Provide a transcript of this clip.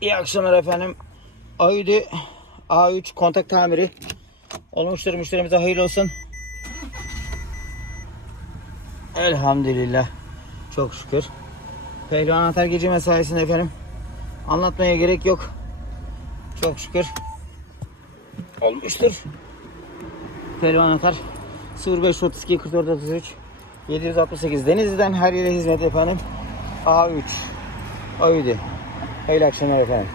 İyi akşamlar efendim. Audi A3 kontak tamiri olmuştur. Müşterimize hayırlı olsun. Elhamdülillah. Çok şükür. Pehlivan anahtar gece mesaisinde efendim. Anlatmaya gerek yok. Çok şükür. Olmuştur. Pehlivan anahtar 0532 44 33 768 Denizli'den her yere hizmet efendim. A3 Audi. Hayırlı akşamlar efendim.